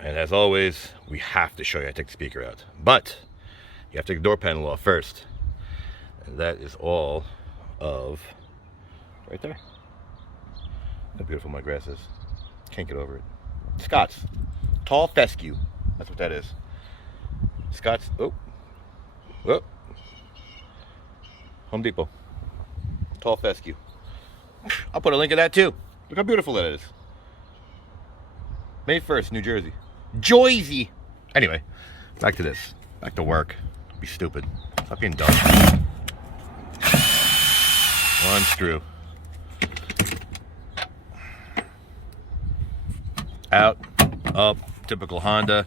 And as always, we have to show you how to take the speaker out. But you have to take the door panel off first. And that is all of right there. How beautiful my grass is. Can't get over it. Scott's tall fescue. That's what that is. Scott's. Oh. Home Depot. Tall fescue. I'll put a link of that too. Look how beautiful that is. May 1st, New Jersey. Jersey. Anyway, back to this. Back to work. Be stupid. Stop being dumb. Unscrew. Out, up, typical Honda.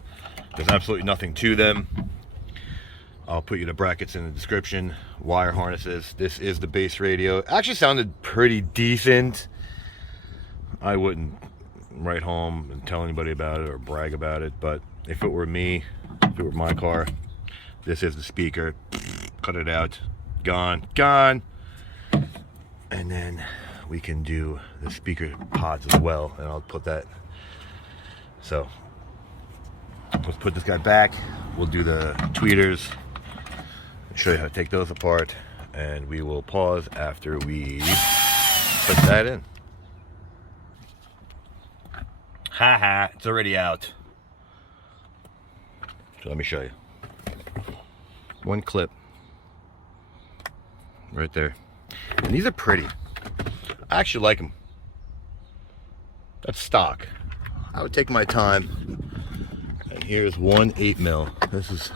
There's absolutely nothing to them. I'll put you the brackets in the description. Wire harnesses. This is the base radio. It actually sounded pretty decent. I wouldn't write home and tell anybody about it or brag about it, but if it were me, if it were my car, this is the speaker. Cut it out. Gone. Gone. And then we can do the speaker pods as well, and I'll put that. So let's put this guy back. We'll do the tweeters, show you how to take those apart, and we will pause after we put that in. Haha, it's already out. So let me show you. One clip right there. And these are pretty. I actually like them. That's stock. I would take my time. And here's 1/8 mil. This is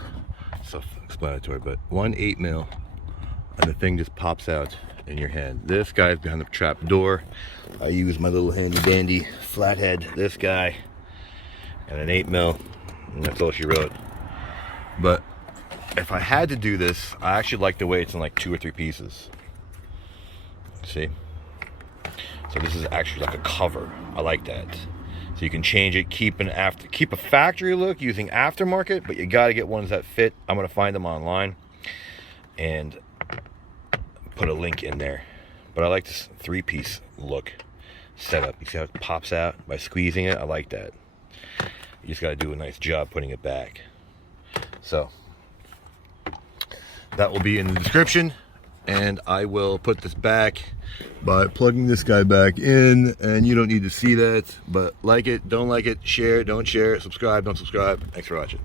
self-explanatory, but 1/8 mil, and the thing just pops out in your hand. This guy's behind the trap door. I use my little handy dandy flathead. This guy and an 8 mil, and that's all she wrote. But if I had to do this, I actually like the way it's in like 2 or 3 pieces. See? So this is actually like a cover. I like that. So you can change it, keep a factory look using aftermarket, but you gotta get ones that fit. I'm gonna find them online and put a link in there. But I like this 3-piece look setup. You see how it pops out by squeezing it? I like that. You just gotta do a nice job putting it back. So that will be in the description, and I will put this back by plugging this guy back in, and you don't need to see that, but like it, don't like it, share, don't share, subscribe, don't subscribe. Thanks for watching.